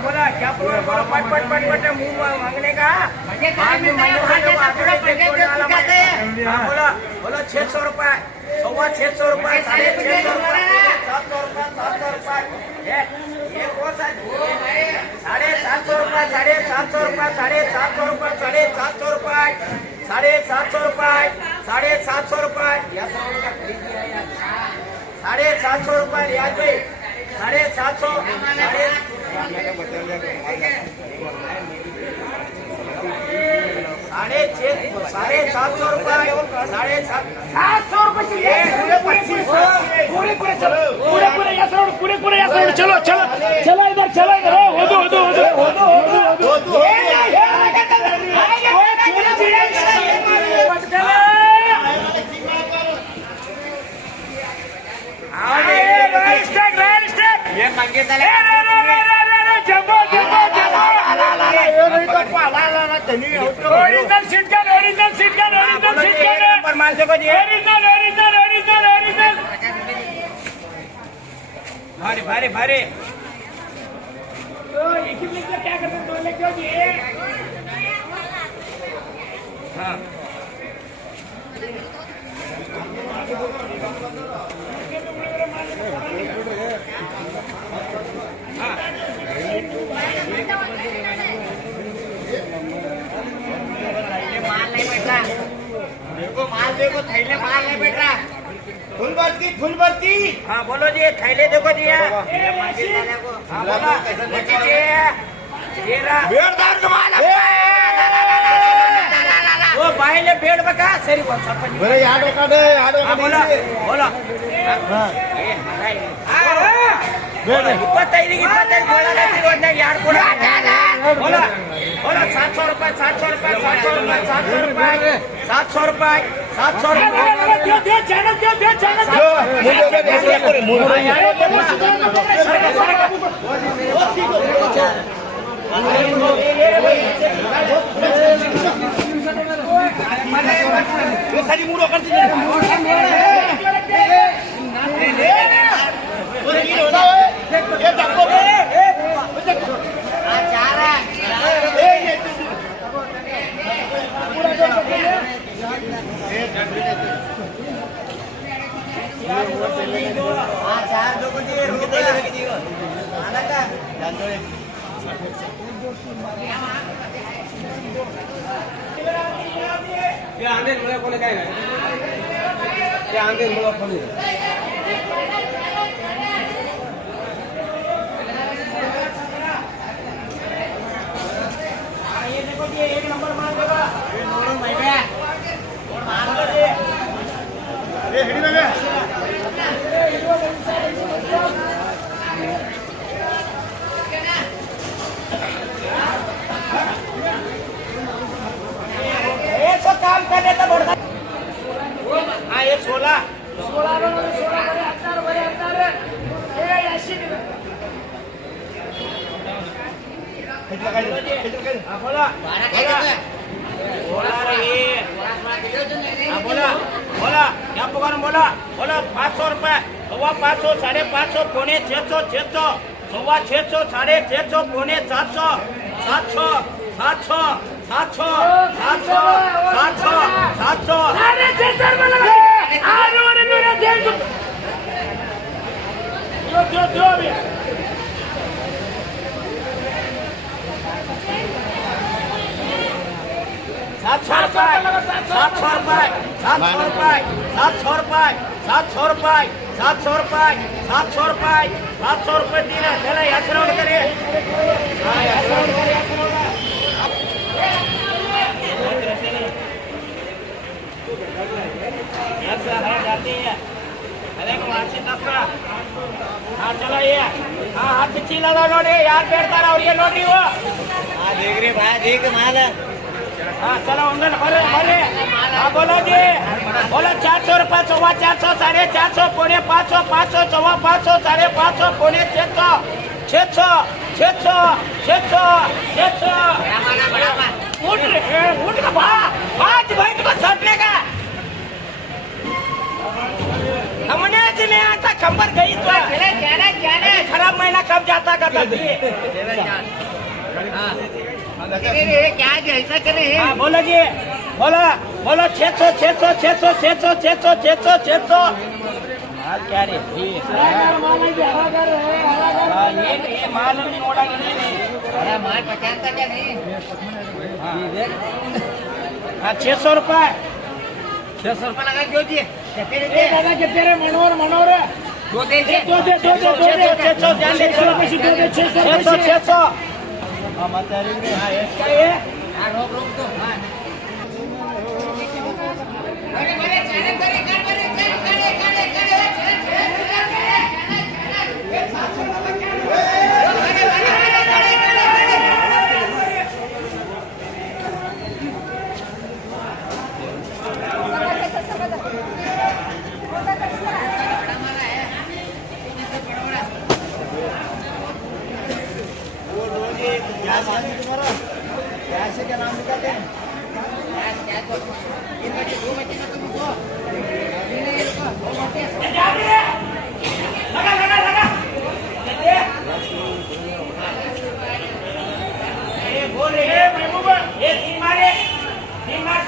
बोला क्या पट मुंह मांगने का बोला बोलो 600 रुपए 650 रुपए 650 रुपए 700 रुपए 700 रुपए ये कौन सा 750 रुपए 750 रुपए 750 रुपए 750 रुपए 750 रुपए 750 रुपए 750 रुपए रियाज भाई 750 750 रुपए 750 पूरे चलो इधर ये मंगे ओरिजिनल सीट का माल देखो जी भारी भारी तो एक ही मिनट में क्या करते हैं 2 लेके क्यों जी हाँ माल देखो थैले माल नहीं बेटा फुल भर्ती हाँ बोलो जी थैले देखो जी हाँ बोलो वो बाहिले बेड बका सरी बोल सरपंच बरे याद काढे बोला बोला बेड 25 बोला रोड याड बोला बोला बोला 700 रुपए 700 रुपए 700 रुपए 700 रुपए 700 रुपए 700 रुपए दे सारी मुड़ो कर आंधे मुळे कोणी काय नाही ते आंधे मुळे कोणी ये देखो ये 1 नंबर माल देगा ये नोरो मैबे माल दे ए हेडी में काम करने का बढ़ता हाँ ये 16 बड़े अंदर बोला बोला क्या पुकार बोला 500 रुपए 550 550 पौने 600 600 650 पौने 700 700 700 700 700 700 700 6,500 में लगा आरो ने मेरा दे दो अभी 700 रुपये 700 रुपये 700 रुपये 700 रुपये 700 रुपये 700 रुपये 700 रुपये 700 रुपये दिन चला यात्रा करिए हाँ चलो ये हाँ हाथ चीला नोड़ी यार बेड़तार ಅವ್ರಿಗೆ ನೋಡಿ ನೀವು देख रे भाई देख माल हाँ चलो उंगल भरे भरे हाँ बोलो जी बोलो 400 रुपये 450 450 पौने 500 500 500 550 पौने 600 600 600 600 600 उठ का पाँच भाई को सटने का हमने आज नहीं आता खंबर गई तो खराब महीना कब जाता का क्या ऐसा करे हाँ बोलो जी बोलो बोलो 600 600 600 600 600 600 600 माल क्या रे माल है हरागर है हरागर ये माल नहीं मोड़ा नहीं माल 50 क्या नहीं हाँ 600 रुपये 600 रुपये लगा दो जी दादा के तेरे मनोहर दो दे दे दो 600 ध्यान दे 600 600 हाँ इसका ये रोक रोक दो कैसे क्या नाम लिखाते हैं लगा लगा लगा ये बोल रहे हैं महबूबा ये तीन मारे तीन मार